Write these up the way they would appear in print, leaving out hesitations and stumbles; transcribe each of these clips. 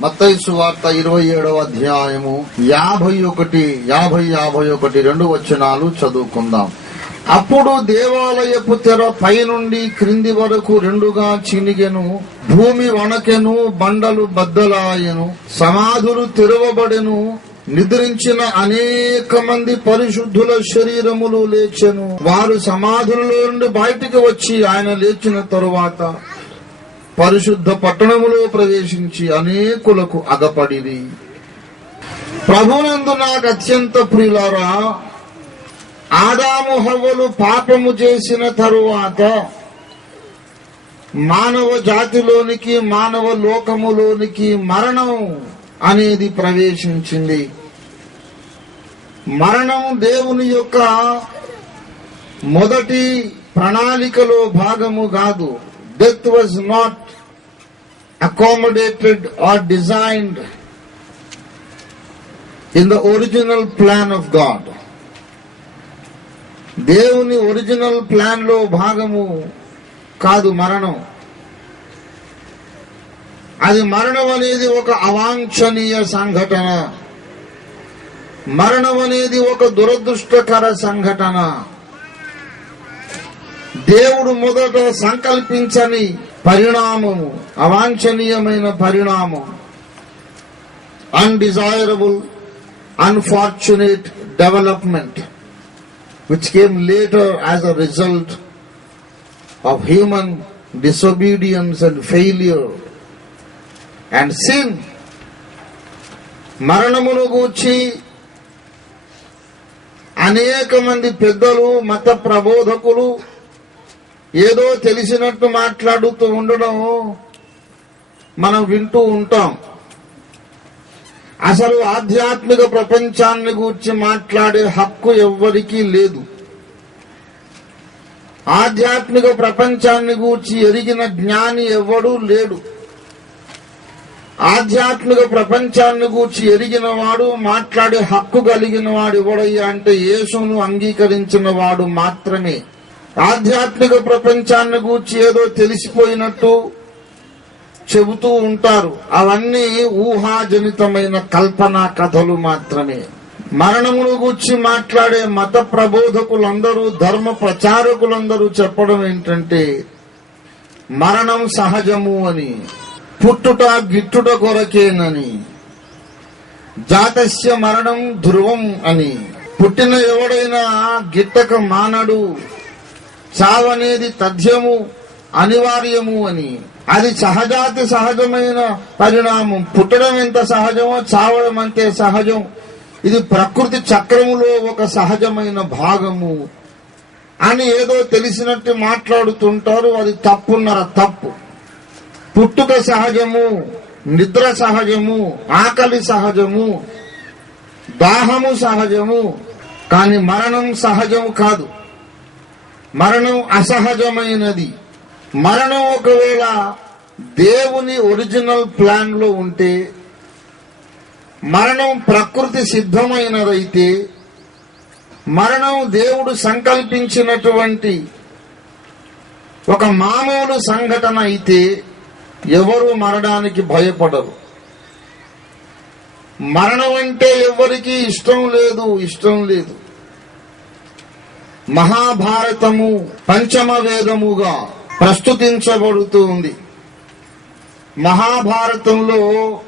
మత్తయి సువార్త 27వ అధ్యాయము 51 వచనాలు చదువుకుందాం. అప్పుడు దేవాలయపు తెర పైనుండి క్రింది వరకు రెండుగా చినిగెను, భూమి వణకెను, బండలు బద్దలాయెను, సమాధులు తెరవబడెను, నిద్రించిన అనేక మంది పరిశుద్ధుల శరీరములు లేచెను. వారు సమాధులలో నుండి బయటికి వచ్చి ఆయన లేచిన తరువాత పరిశుద్ధ పట్టణములో ప్రవేశించి అనేకులకు అగపడిరి. ప్రభునందు నాకు అత్యంత ప్రియులారా, ఆదాము హవ్వలు పాపము చేసిన తరువాత మానవ జాతిలోనికి, మానవ లోకములోనికి మరణం అనేది ప్రవేశించింది. మరణం దేవుని యొక్క మొదటి ప్రణాళికలో భాగము కాదు. Death was not accommodated or designed in the original plan of God. దేవుని ఒరిజినల్ ప్లాన్ లో భాగము కాదు మరణం. అది మరణం అనేది ఒక అవాంఛనీయ సంఘటన. మరణం అనేది ఒక దురదృష్టకర సంఘటన. దేవుడు మొదట సంకల్పించని పరిణామము, అవాంఛనీయమైన పరిణామం, undesirable, unfortunate development which came later as a result of human disobedience and failure and sin. మరణమును గూర్చి అనేక మంది పెద్దలు, మత ప్రబోధకులు ఏదో తెలిసినట్టు మాట్లాడుతూ ఉండడం మనం వింటూ ఉంటాం. అసలు ఆధ్యాత్మిక ప్రపంచాన్ని గూర్చి మాట్లాడే హక్కు ఎవ్వరికీ లేదు. ఆధ్యాత్మిక ప్రపంచాన్ని గూర్చి ఎరిగిన జ్ఞాని ఎవ్వడూ లేడు. ఆధ్యాత్మిక ప్రపంచాన్ని గూర్చి ఎరిగిన వాడు, మాట్లాడే హక్కు కలిగిన వాడు ఎవడయ్యా అంటే యేసును అంగీకరించిన వాడు మాత్రమే. ఆధ్యాత్మిక ప్రపంచాన్ని గూర్చి ఏదో తెలిసిపోయినట్టు చెబుతూ ఉంటారు. అవన్నీ ఊహాజనితమైన కల్పనా కథలు మాత్రమే. మరణమును గూర్చి మాట్లాడే మత ప్రబోధకులందరూ, ధర్మ ప్రచారకులందరూ చెప్పడం ఏంటంటే మరణం సహజము అని, పుట్టుట గిట్టుట కొరకేనని, జాతస్య మరణం ధ్రువం అని, పుట్టిన ఎవడైనా గిట్టక మానడు, చావనేది తథ్యము, అనివార్యము అని. అది సహజాతి సహజమైన పరిణామం. పుట్టడం ఎంత సహజమో చావడం అంతే సహజం. ఇది ప్రకృతి చక్రములో ఒక సహజమైన భాగము అని ఏదో తెలిసినట్టు మాట్లాడుతుంటారు. అది తప్పున్నర తప్పు. పుట్టుక సహజము, నిద్ర సహజము, ఆకలి సహజము, దాహము సహజము. కానీ మరణం సహజము కాదు. మరణం అసహజమైనది. మరణం ఒకవేళ దేవుని ఒరిజినల్ ప్లాన్ లో ఉంటే, మరణం ప్రకృతి సిద్ధమైనదైతే, మరణం దేవుడు సంకల్పించినటువంటి ఒక మామూలు సంఘటన అయితే ఎవరు మరణానికి భయపడరు. మరణం అంటే ఎవరికి ఇష్టం లేదు. మహాభారతము పంచమ వేదముగా ప్రస్తుతించబడుతుంది. మహాభారతంలో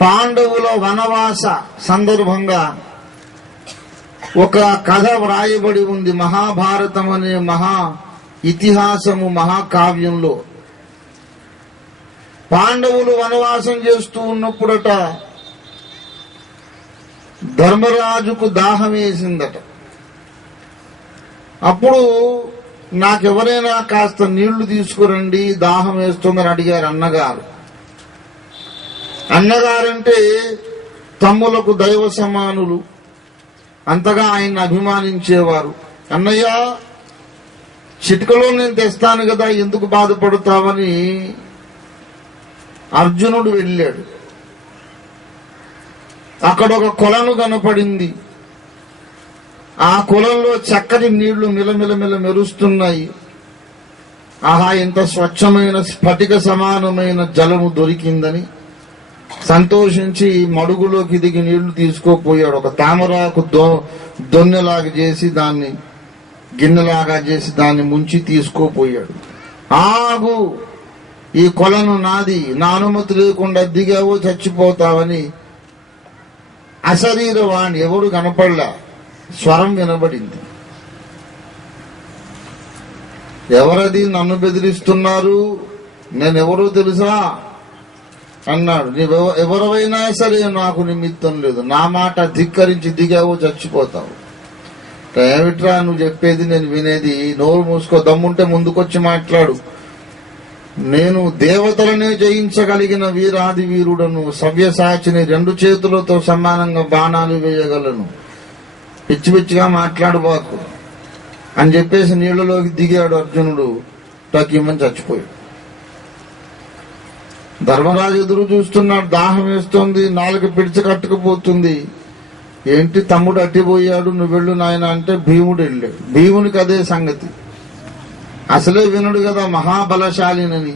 పాండవుల వనవాస సందర్భంగా ఒక కథ వ్రాయబడి ఉంది. మహాభారతం అనే మహా ఇతిహాసము, మహాకావ్యంలో పాండవులు వనవాసం చేస్తూ ఉన్నప్పుడట ధర్మరాజుకు దాహం వేసిందట. అప్పుడు నాకెవరైనా కాస్త నీళ్లు తీసుకురండి, దాహం వేస్తుందని అడిగారు అన్నగారు. అన్నగారంటే తమ్ములకు దైవ సమానులు, అంతగా ఆయన్ని అభిమానించేవారు. అన్నయ్య, చిటికలో నేను తెస్తాను కదా, ఎందుకు బాధపడతావని అర్జునుడు వెళ్ళాడు. అక్కడ ఒక కొలను కనపడింది. ఆ కొలంలో చక్కటి నీళ్లు మిలమిలమిల మెరుస్తున్నాయి. ఆహా, ఎంత స్వచ్ఛమైన స్ఫటిక సమానమైన జలము దొరికిందని సంతోషించి మడుగులోకి దిగి నీళ్లు తీసుకోపోయాడు. ఒక తామరాకు దొన్నెలాగా చేసి దాన్ని గిన్నెలాగా చేసి దాన్ని ముంచి తీసుకోపోయాడు. ఆగు, ఈ కొలను నాది, నా అనుమతి లేకుండా దిగావో చచ్చిపోతావని అశరీరవాణి ఎవడు కనపడలా, స్వరం వినబడింది. ఎవరది నన్ను బెదిరిస్తున్నారు, నేనెవరో తెలుసా అన్నాడు. ఎవరైనా సరే నాకు నిమిత్తం లేదు, నా మాట ధిక్కరించి దిగావో చచ్చిపోతావు. ఏమిట్రా నువ్వు చెప్పేది, నేను వినేది? నోరు మూసుకో, దమ్ముంటే ముందుకొచ్చి మాట్లాడు. నేను దేవతలనే జయించగలిగిన వీరాది వీరుడను, సవ్యసాచిని, 2 చేతులతో సమానంగా బాణాలు వేయగలను, పిచ్చి పిచ్చిగా మాట్లాడబాకు అని చెప్పేసి నీళ్లలోకి దిగాడు అర్జునుడు. టకీమని చచ్చిపోయాడు. ధర్మరాజు ఎదురు చూస్తున్నాడు. దాహం వేస్తోంది, నాలుక పిడిచి కట్టుకుపోతుంది. ఏంటి తమ్ముడు అట్టిపోయాడు, నువ్వు వెళ్ళు నాయన అంటే భీముడు వెళ్ళాడు. భీమునికి అదే సంగతి, అసలే వినుడు కదా మహాబలశాలినని.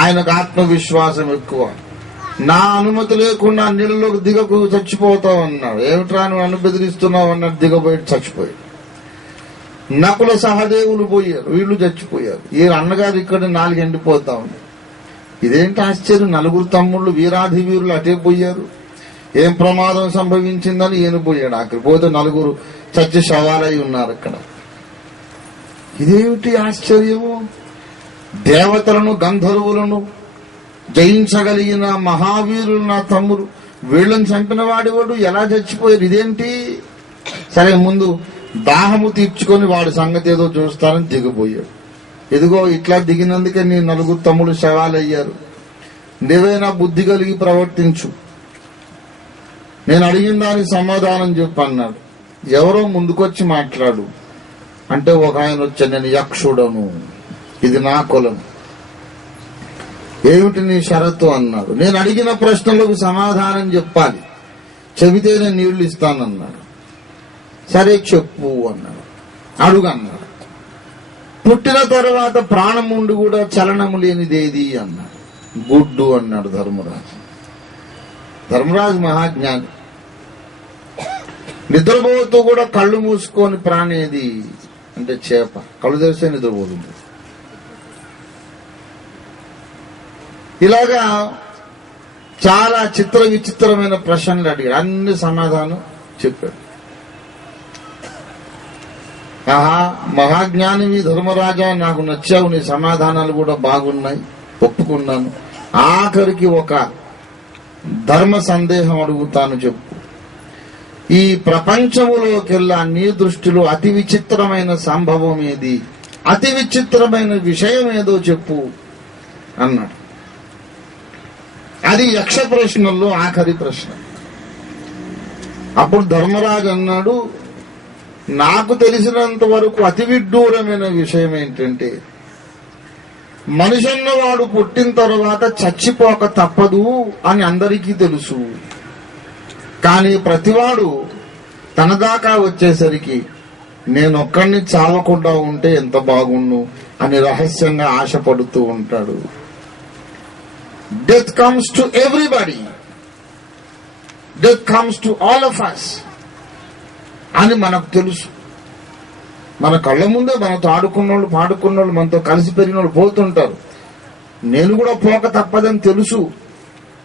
ఆయనకు ఆత్మవిశ్వాసం ఎక్కువ. నా అనుమతి లేకుండా నీళ్ళలోకి దిగకు, చచ్చిపోతావు అన్నాడు. ఏమిట్రా నువ్వు నన్ను బెదిరిస్తున్నావు అన్నాడు. దిగబోయి చచ్చిపోయాడు. నకుల సహదేవులు పోయారు, వీళ్ళు చచ్చిపోయారు. ఈ అన్నగారు ఇక్కడ 4 ఎండిపోతా ఉంది. ఇదేంటి ఆశ్చర్యం, 4 తమ్ముళ్ళు వీరాధి వీరులు అటే పోయారు. ఏం ప్రమాదం సంభవించిందని ఈయన పోయాడు. అక్కడ పోతే 4 చచ్చి శవాలై ఉన్నారు అక్కడ. ఇదేమిటి ఆశ్చర్యము, దేవతలను గంధర్వులను జయించగలిగిన మహావీరులు నా తమ్ముడు, వీళ్ళని చంపిన వాడివాడు ఎలా చచ్చిపోయారు, ఇదేంటి? సరే ముందు దాహము తీర్చుకొని వాడి సంగతి ఏదో చూస్తానని దిగిపోయాడు. ఎదుగో ఇట్లా దిగినందుకే నీ 4 తమ్ముడు శవాలయ్యారు. నీవైనా బుద్ధి కలిగి ప్రవర్తించు, నేను అడిగిన దానికి సమాధానం చెప్పు అన్నాడు. ఎవరో ముందుకొచ్చి మాట్లాడు అంటే ఒక ఆయన వచ్చి, నేను యక్షుడను, ఇది నా కులం. ఏమిటి నీ షరతు అన్నాడు. నేను అడిగిన ప్రశ్నలకు సమాధానం చెప్పాలి, చెబితే నేను నీళ్లు ఇస్తానన్నాడు. సరే చెప్పు అన్నాడు. అడుగు అన్నాడు. పుట్టిన తర్వాత ప్రాణం ఉండి కూడా చలనము లేనిదేది అన్నాడు. గుడ్డు అన్నాడు ధర్మరాజు. ధర్మరాజు మహాజ్ఞాని. నిద్రపోతూ కూడా కళ్ళు మూసుకొని ప్రాణేది అంటే చేప, కళ్ళు తెరిస్తే నిద్రపోతుంది. ఇలాగా చాలా చిత్ర విచిత్రమైన ప్రశ్నలు అడిగాడు. అన్ని సమాధానం చెప్పాడు. ఆహా, మహాజ్ఞానివి ధర్మరాజా, నాకు నచ్చావు, నీ సమాధానాలు కూడా బాగున్నాయి, ఒప్పుకున్నాను. ఆఖరికి ఒక ధర్మ సందేహం అడుగుతాను, చెప్పు. ఈ ప్రపంచములోకెల్లా నీ దృష్టిలో అతి విచిత్రమైన సంభవం ఏది, అతి విచిత్రమైన విషయం ఏదో చెప్పు అన్నాడు. అది యక్ష ప్రశ్నల్లో ఆఖరి ప్రశ్న. అప్పుడు ధర్మరాజు అన్నాడు, నాకు తెలిసినంత వరకు అతి విడ్డూరమైన విషయం ఏంటంటే, మనిషి అన్నవాడు పుట్టిన తర్వాత చచ్చిపోక తప్పదు అని అందరికీ తెలుసు. కానీ ప్రతివాడు తన దాకా వచ్చేసరికి నేనొక్కడిని చావకుండా ఉంటే ఎంత బాగుండు అని రహస్యంగా ఆశపడుతూ ఉంటాడు. Death comes to everybody, death comes to all of us అని మనకు తెలుసు. మన కళ్ళ ముందే మనతో ఆడుకున్నోళ్ళు, పాడుకున్నోళ్ళు, మనతో కలిసి పెరిగినోళ్ళు పోతుంటారు. నేను కూడా పోక తప్పదని తెలుసు.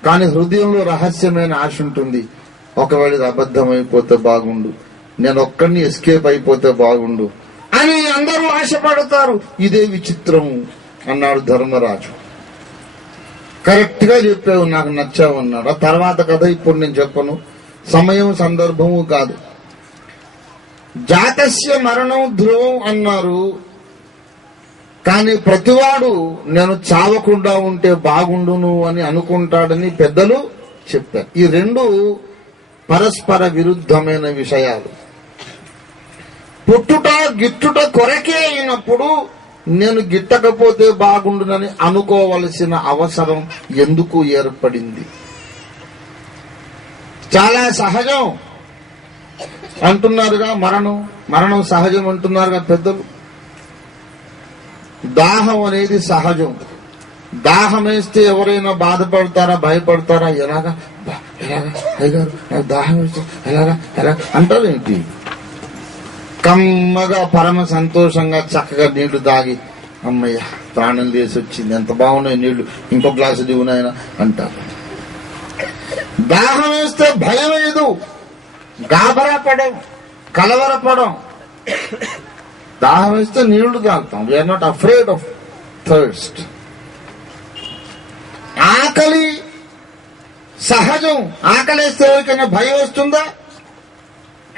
కానీ హృదయంలో రహస్యమైన ఆశ ఉంటుంది. ఒకవేళ ఇది అబద్ధమైపోతే బాగుండు, నేను ఒక్కడిని ఎస్కేప్ అయిపోతే బాగుండు అని అందరూ ఆశపడతారు. ఇదే విచిత్రము అన్నాడు ధర్మరాజు. కరెక్ట్ గా చెప్పావు, నాకు నచ్చావు అన్నాడు. ఆ తర్వాత కథ ఇప్పుడు నేను చెప్పను, సమయం సందర్భము కాదు. జాతస్య మరణం ధ్రువం అన్నారు. కానీ ప్రతివాడు నేను చావకుండా ఉంటే బాగుండును అని అనుకుంటాడని పెద్దలు చెప్పారు. ఈ 2 పరస్పర విరుద్ధమైన విషయాలు. పుట్టుట గిట్టుట కొరకే అయినప్పుడు నేను గిట్టకపోతే బాగుండునని అనుకోవలసిన అవసరం ఎందుకు ఏర్పడింది? చాలా సహజం అంటున్నారుగా, మరణం సహజం అంటున్నారుగా పెద్దలు. దాహం అనేది సహజం. దాహం వేస్తే ఎవరైనా బాధపడతారా, భయపడతారా? ఎలాగా అయ్యగారు నాకు దాహం వేస్తే ఎలాగా అంటారు ఏంటి? కమ్మగా పరమ సంతోషంగా చక్కగా నీళ్లు తాగి అమ్మయ్య ప్రాణం లేసి వచ్చింది, ఎంత బాగున్నాయి నీళ్లు, ఇంకో గ్లాసు దిగునాయన అంటారు. దాహం వేస్తే భయం లేదు, గాబరా పడం, కలవరపడం. దాహం వేస్తే నీళ్లు తాగుతాం. We are not afraid of thirst. ఆకలి సహజం. ఆకలేస్తే ఎవరికైనా భయం వస్తుందా?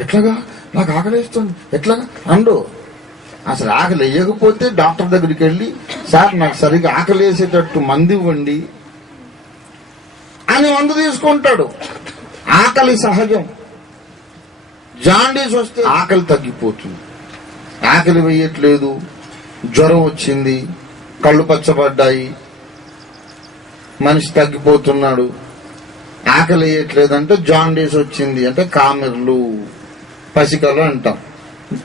ఎట్లాగా నాకు ఆకలిస్తుంది ఎట్లాగా అండు. అసలు ఆకలి వేయకపోతే డాక్టర్ దగ్గరికి వెళ్ళి, సార్ నాకు సరిగ్గా ఆకలి వేసేటట్టు మందు ఇవ్వండి అని మందు తీసుకుంటాడు. ఆకలి సహజం. జాండీస్ వస్తే ఆకలి తగ్గిపోతుంది. ఆకలి వేయట్లేదు, జ్వరం వచ్చింది, కళ్ళు పచ్చబడ్డాయి, మనిషి తగ్గిపోతున్నాడు, ఆకలి వేయట్లేదంటే జాండీస్ వచ్చింది అంటే కామెర్లు, పసికలు అంటాం.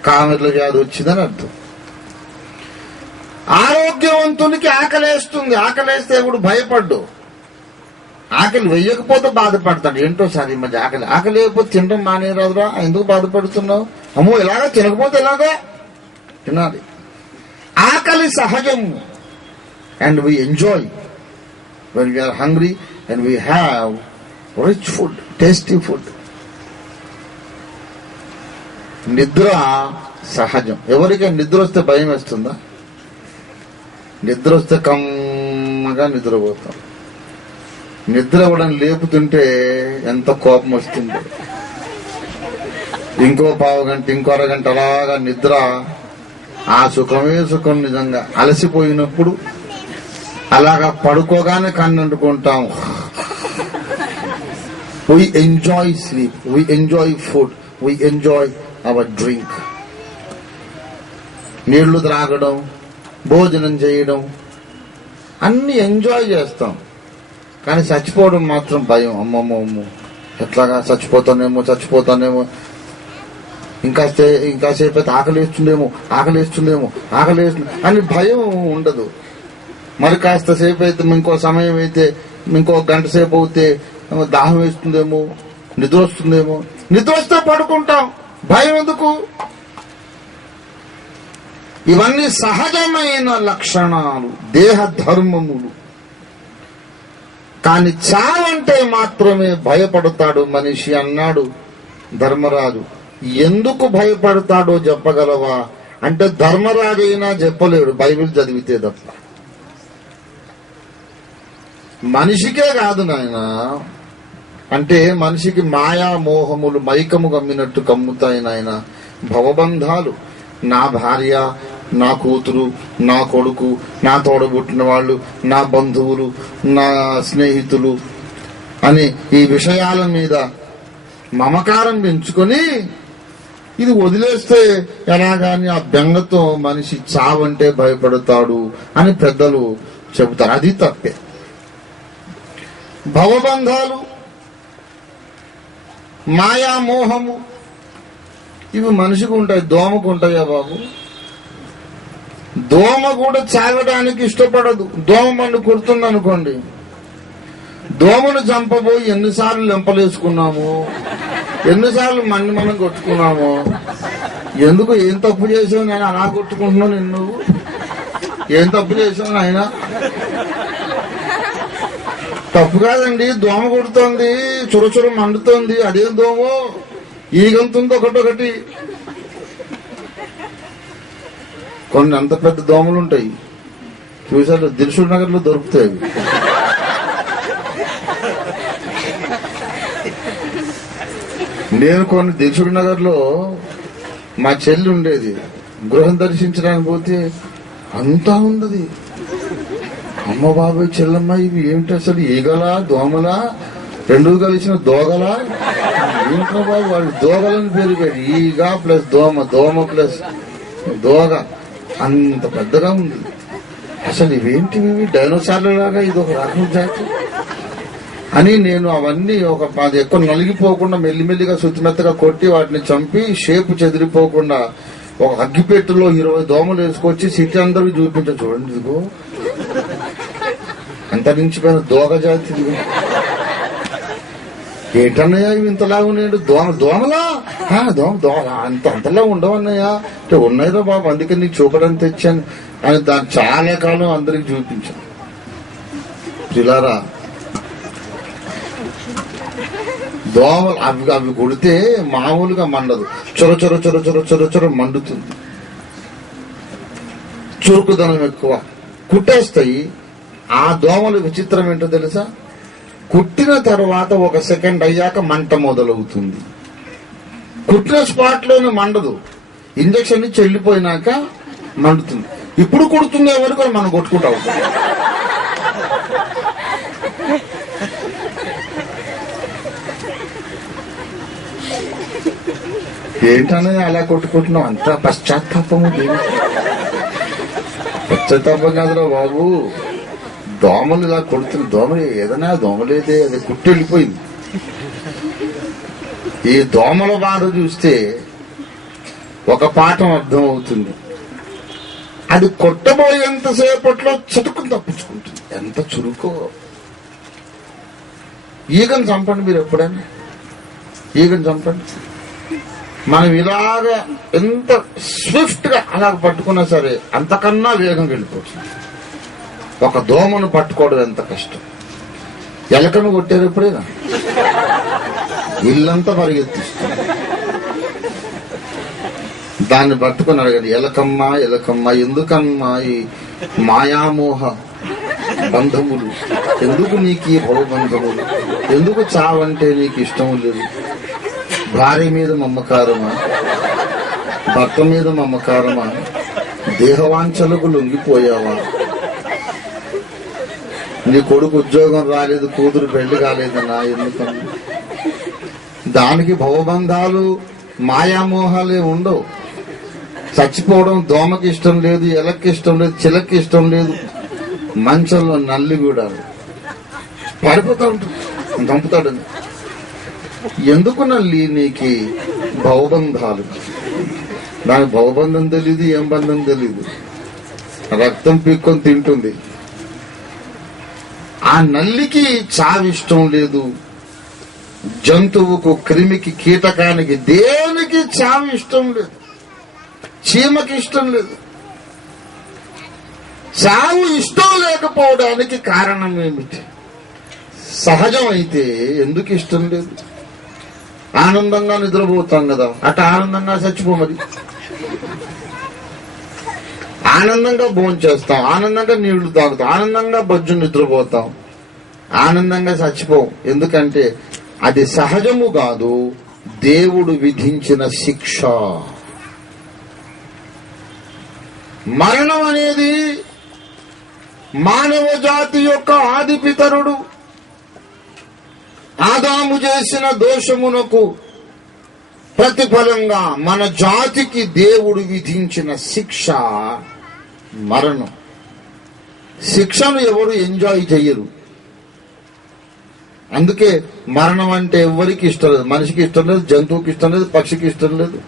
కామెర్ల వ్యాధి వచ్చిందని అర్థం. ఆరోగ్యవంతునికి ఆకలేస్తుంది. ఆకలేస్తే ఇప్పుడు భయపడ్డు. ఆకలి వెయ్యకపోతే బాధపడతాడు. ఏంటో సార్ ఈ మధ్య ఆకలి వేయకపోతే తినడం మానేరాదురా, ఎందుకు బాధపడుతున్నావు? అమ్మో ఇలాగా తినకపోతే ఎలాగా తినాలి. ఆకలి సహజం. And we enjoy when we are hungry and we have rich food, tasty food. నిద్ర సహజం. ఎవరికైనా నిద్ర వస్తే భయం వేస్తుందా? నిద్ర వస్తే కమ్మగా నిద్రపోతాం. నిద్ర అవ్వడం లేపుతుంటే ఎంత కోపం వస్తుంది. ఇంకో పావు గంట, ఇంకో అరగంట అలాగా నిద్ర. ఆ సుఖమే సుఖం. నిజంగా అలసిపోయినప్పుడు అలాగా పడుకోగానే కన్నంటుకుంటాం. we enjoy sleep, we enjoy food, we enjoy our drink. నీళ్లు త్రాగడం, భోజనం చేయడం అన్ని ఎంజాయ్ చేస్తాం. కానీ చచ్చిపోవడం మాత్రం భయం. అమ్మమ్మో ఎట్లాగా చచ్చిపోతానేమో, ఇంకాసేపు అయితే ఆకలేస్తుందేమో అని భయం ఉండదు. మరి కాస్త సేపు అయితే, ఇంకో సమయం అయితే, ఇంకో గంట సేపు అయితే దాహం వేస్తుందేమో, నిద్ర వస్తుందేమో. నిద్ర వస్తే పడుకుంటాం, భయం ఎందుకు? ఇవన్నీ సహజమైన లక్షణాలు, దేహ ధర్మములు. కానీ చావంటే మాత్రమే భయపడతాడు మనిషి అన్నాడు ధర్మరాజు. ఎందుకు భయపడతాడో చెప్పగలవా అంటే ధర్మరాజు అయినా చెప్పలేడు బైబిల్ చదివితే తప్ప. మనిషికే కాదు నాయన, అంటే మనిషికి మాయా మోహములు మైకము కమ్మినట్టు కమ్ముతాయి నాయన. భవబంధాలు, నా భార్య, నా కూతురు, నా కొడుకు, నా తోడబుట్టిన వాళ్ళు, నా బంధువులు, నా స్నేహితులు అని ఈ విషయాల మీద మమకారం పెంచుకొని ఇది వదిలేస్తే ఎలాగాని ఆ బెంగతో మనిషి చావంటే భయపడతాడు అని పెద్దలు చెబుతారు. అది తప్పే. భవబంధాలు, మాయామోహము ఇవి మనిషికి ఉంటాయి, దోమకు ఉంటాయా బాబు? దోమ కూడా చావడానికి ఇష్టపడదు. దోమ మన్ను కుడుతుంది అనుకోండి, దోమను చంపబోయి ఎన్నిసార్లు లెంపలేసుకున్నాము, ఎన్నిసార్లు మనం కొట్టుకున్నాము. ఎందుకు? ఏం తప్పు చేసావు నేను అలా కొట్టుకుంటున్నావు? నిన్ను ఏం తప్పు చేసావు ఆయన? తప్పు కాదండి, దోమ కొడుతోంది, చురచుర మండుతోంది. అదేం దోమో, ఈగంతుంది ఒకటొకటి. కొన్ని అంత పెద్ద దోమలు ఉంటాయి చూసారు, దిల్సుఖ్ నగర్ లో దొరుకుతాయి. నేను కొన్ని దిల్సుఖ్ నగర్ లో మా చెల్లి ఉండేది, గృహం దర్శించడానికి పోతే అంతా ఉన్నది. అమ్మ బాబాయ్ చెల్లమ్మ ఇవి ఏమిటి అసలు? ఈగలా దోమలా రెండు కలిసిన దోగలా? ఏంటో బాబు వాళ్ళు దోగలని పేరు పెట్టి ఈగ ప్లస్ దోమ ప్లస్ దోగ అంత పెద్దగా ఉంది. అసలు ఇవేంటివి? డైనోసార్ల లాగా ఇది ఒక రకం జాతి అని నేను అవన్నీ అది ఎక్కువ నలిగిపోకుండా మెల్లిమెల్లిగా శుతిమెత్తగా కొట్టి వాటిని చంపి షేపు చెదిరిపోకుండా ఒక అగ్గిపెట్టులో 20 దోమలు వేసుకొచ్చి సిటీ అందరూ చూపించ. చూడండి ఇదిగో అంతరించిపోయిన దోగ జాతి. ఏంటన్నయ్యా ఇవి ఇంతలా ఉన్నాడు? దోమలా? దోమ అంతలా ఉండవన్నయ్యా అంటే ఉన్నాయిరా బాబు, అందుకే నీకు చూపడానికి తెచ్చాను అని దాన్ని చాలా కాలం అందరికి చూపించాను. పిల్లారా, దోమలు అవి కొడితే మామూలుగా మండదు, చొర చొర చొర చొర చొర చొర మండుతుంది. చురుకుదనం ఎక్కువ, కుట్టేస్తాయి. ఆ దోమలు విచిత్రం ఏంటో తెలుసా? కుట్టిన తర్వాత 1 సెకండ్ అయ్యాక మంట మొదలవుతుంది. కుట్టిన స్పాట్ లోనే మండదు, ఇంజక్షన్ ఇచ్చి వెళ్ళిపోయినాక మండుతుంది. ఇప్పుడు కుడుతుండే వరకు మనం కొట్టుకుంటాం. ఏంటనే అలా కొట్టుకుంటున్నాం? అంత పశ్చాత్తాపము. పశ్చాత్తాపం కాదురా బాబు, దోమలు ఇలా కొడుతుంది. దోమలు ఏదైనా దోమలేదే, అది కుట్టి వెళ్ళిపోయింది. ఈ దోమల బాధ చూస్తే ఒక పాఠం అర్థం అవుతుంది. అది కొట్టబోయేంతసేపట్లో చటుకుని తప్పించుకుంటుంది. ఎంత చురుకో! ఈగను చంపండి మీరు ఎప్పుడైనా, ఈగను చంపండి. మనం ఇలాగ ఎంత స్విఫ్ట్ గా అలాగ పట్టుకున్నా సరే అంతకన్నా వేగం వెళ్ళిపోతుంది. ఒక దోమను పట్టుకోవడం ఎంత కష్టం. ఎలకను కొట్టారు ఎప్పుడైనా? ఇల్లంతా పరిగెత్తిస్తుంది. దాన్ని పట్టుకుని అడగండి, ఎలకమ్మా ఎలకమ్మా ఎందుకమ్మా ఈ మాయామోహ బంధములు, ఎందుకు నీకు ఈ భవబంధములు, ఎందుకు చావంటే నీకు ఇష్టం లేదు? భార్య మీద మమకారమా, భర్త మీద మమకారమా, దేహవాంఛలకు లొంగిపోయావా? నీ కొడుకు ఉద్యోగం రాలేదు, కూతురు పెళ్లి కాలేదన్నా ఎందుకన్నా? దానికి భవబంధాలు మాయామోహాలే ఉండవు. చచ్చిపోవడం దోమకి ఇష్టం లేదు, ఎలక్కి ఇష్టం లేదు, చిలక్కి ఇష్టం లేదు. మంచంలో నల్లి కూడా పడిపోతా ఉంటుంది, చంపుతాడని. ఎందుకు నల్లి నీకు భవబంధాలు? దానికి భవబంధం తెలీదు, ఏం బంధం తెలీదు. రక్తం పీక్కొని తింటుంది. ఆ నల్లికి చావిష్టం లేదు. జంతువుకు, క్రిమికి, కీటకానికి దేనికి చావు ఇష్టం లేదు. చీమకి ఇష్టం లేదు. చావు ఇష్టం లేకపోవడానికి కారణం ఏమిటి? సహజం అయితే ఎందుకు ఇష్టం లేదు? ఆనందంగా నిద్రపోతాం కదా, అట్లా ఆనందంగా చచ్చిపోమది. ఆనందంగా భోంచేస్తాం, ఆనందంగా నీళ్లు తాగుతాం, ఆనందంగా బొజ్జు నిద్రపోతాం, ఆనందంగా చచ్చిపోం. ఎందుకంటే అది సహజము కాదు, దేవుడు విధించిన శిక్ష. మరణం అనేది మానవ జాతి యొక్క ఆది పితరుడు ఆదాము చేసిన దోషమునకు ప్రతిఫలంగా మన జాతికి దేవుడు విధించిన శిక్ష మరణం. శిక్షను ఎవరు ఎంజాయ్ చెయ్యరు. అందుకే మరణం అంటే ఎవరికి ఇష్టం లేదు. మనిషికి ఇష్టం లేదు, జంతువుకి ఇష్టం లేదు, పక్షికి ఇష్టం లేదు,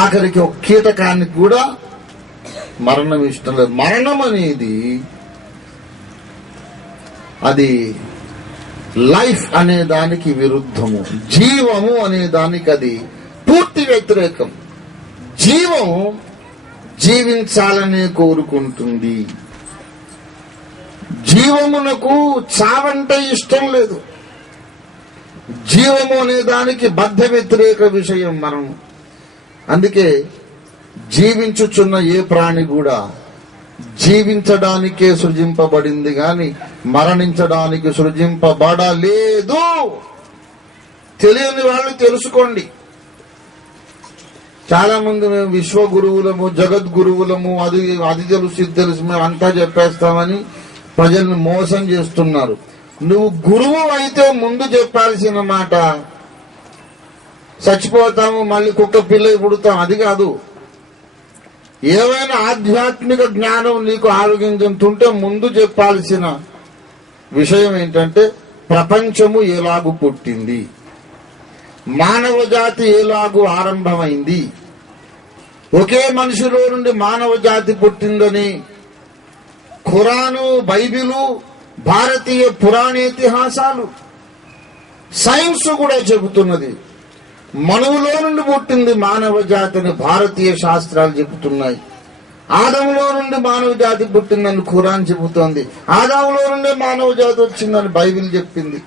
ఆఖరికి ఒక కీటకానికి కూడా మరణం ఇష్టం లేదు. మరణం అనేది అది లైఫ్ అనే దానికి విరుద్ధము. జీవము అనే దానికి అది పూర్తి వ్యతిరేకం. జీవం జీవించాలనే కోరుకుంటుంది. జీవమునకు చావంటే ఇష్టం లేదు. జీవము అనే దానికి బద్ధ వ్యతిరేక విషయం మరణం. అందుకే జీవించుచున్న ఏ ప్రాణి కూడా జీవించడానికే సృజింపబడింది గాని మరణించడానికి సృజింపబడలేదు. తెలియని వాళ్ళు తెలుసుకోండి. చాలా మంది మేము విశ్వగురువులము, జగద్గురువులము, అది తెలుసు ఇది తెలుసు, మేము అంతా చెప్పేస్తామని ప్రజల్ని మోసం చేస్తున్నారు. నువ్వు గురువు అయితే ముందు చెప్పాల్సిన మాట చచ్చిపోతాము మళ్ళీ కుక్క పిల్ల పుడతాం అది కాదు. ఏవైనా ఆధ్యాత్మిక జ్ఞానం నీకు ఆరోగించుంటే ముందు చెప్పాల్సిన విషయం ఏంటంటే ప్రపంచము ఎలాగు పుట్టింది, మానవ జాతి ఎలాగు ఆరంభమైంది, ఒకే మనిషిలో నుండి మానవ జాతి పుట్టిందని ఖురాను, బైబిలు, భారతీయ పురాణేతిహాసాలు, సైన్స్ కూడా చెబుతున్నది. మనువులో నుండి పుట్టింది మానవ జాతిని భారతీయ శాస్త్రాలు చెబుతున్నాయి. ఆదములో నుండి మానవ జాతి పుట్టిందని ఖురాన్ చెబుతోంది. ఆదాములో నుండి మానవ జాతి వచ్చిందని బైబిల్ చెప్పింది.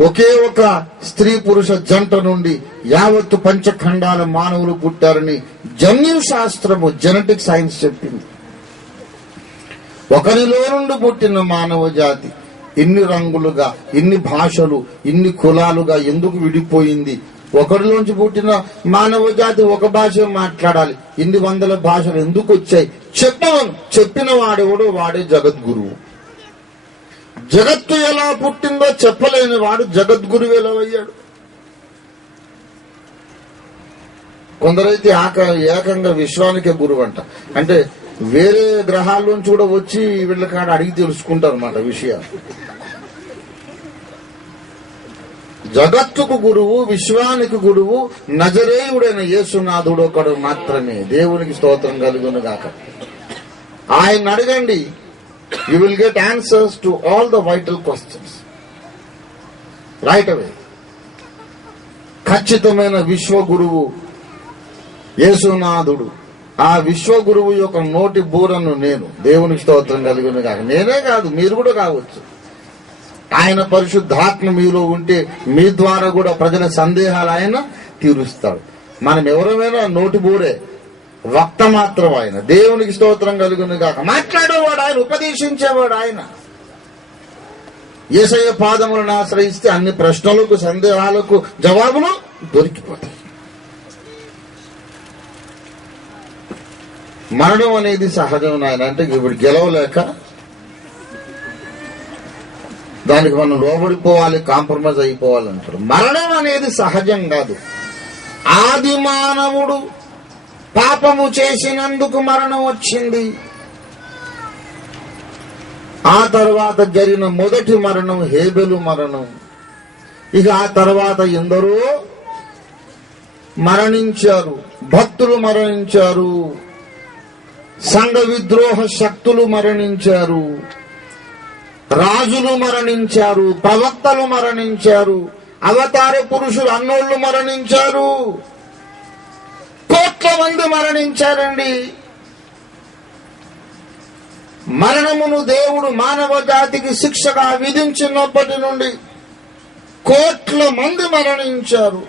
ఒకే ఒక స్త్రీ పురుష జంట నుండి యావత్తు పంచఖండాల మానవులు పుట్టారని జన్యు శాస్త్రము, జెనెటిక్ సైన్స్ చెప్పింది. ఒకరిలో నుండి పుట్టిన మానవ జాతి ఇన్ని రంగులుగా, ఇన్ని భాషలు, ఇన్ని కులాలుగా ఎందుకు విడిపోయింది? ఒకరిలోంచి పుట్టిన మానవ జాతి ఒక భాష మాట్లాడాలి, ఇన్ని వందల భాషలు ఎందుకు వచ్చాయి? చెప్పిన వాడెవడో వాడే జగద్గురువు. జగత్తు ఎలా పుట్టిందో చెప్పలేని వాడు జగద్గురువు ఎలా అయ్యాడు? కొందరైతే ఏకంగా విశ్వానికే గురువు అంట. అంటే వేరే గ్రహాల్లోంచి కూడా వచ్చి వీళ్ళ కాడ అడిగి తెలుసుకుంటారు అన్నమాట విషయాలు. జగత్తుకు గురువు, విశ్వానికి గురువు నజరేయుడైన యేసునాథుడు ఒకడు మాత్రమే. దేవునికి స్తోత్రం కలుగును గాక. ఆయన అడగండి, you will get answers to all the vital questions right away. ఖచ్చితమైన విశ్వగురువు యేసునాథుడు. ఆ విశ్వగురువు యొక్క నోటి బూరను నేను. దేవునికి స్తోత్రం కలుగును గాక. నేనే కాదు, మీరు కూడా కావచ్చు. ఆయన పరిశుద్ధాత్మ మీలో ఉంటే మీ ద్వారా కూడా ప్రజల సందేహాలు ఆయన తీరుస్తాడు. మనం ఎవరమైనా నోటి బూరే, వక్త మాత్రం ఆయన. దేవునికి స్తోత్రం కలుగును గాక. మాట్లాడేవాడు ఆయన, ఉపదేశించేవాడు ఆయన. యేసయ్య పాదములను ఆశ్రయిస్తే అన్ని ప్రశ్నలకు, సందేహాలకు జవాబులు దొరికిపోతాయి. మరణం అనేది సహజం నాయన. అంటే ఇప్పుడు గెలవలేక దానికి మనం లోబడిపోవాలి, కాంప్రమైజ్ అయిపోవాలంటారు. మరణం అనేది సహజం కాదు. ఆది మానవుడు పాపము చేసినందుకు మరణం వచ్చింది. ఆ తర్వాత జరిగిన మొదటి మరణం హేబెలు మరణం. ఇక ఆ తర్వాత ఎందరో మరణించారు. భక్తులు మరణించారు, సంఘ విద్రోహ శక్తులు మరణించారు, రాజులు మరణించారు, ప్రవక్తలు మరణించారు, అవతార పురుషులు అన్నోళ్లు మరణించారు, కోట్ల మంది మరణించారండి. మరణమును దేవుడు మానవ జాతికి శిక్షగా విధించినప్పటి నుండి కోట్ల మంది మరణించారు.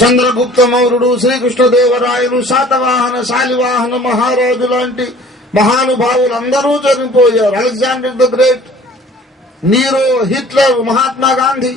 చంద్రగుప్త మౌర్యుడు, శ్రీకృష్ణదేవరాయలు, శాతవాహన, శాలివాహన మహారాజు లాంటి మహానుభావులు అందరూ చనిపోయారు. Alexander the Great, Nero, Hitler, Mahatma Gandhi,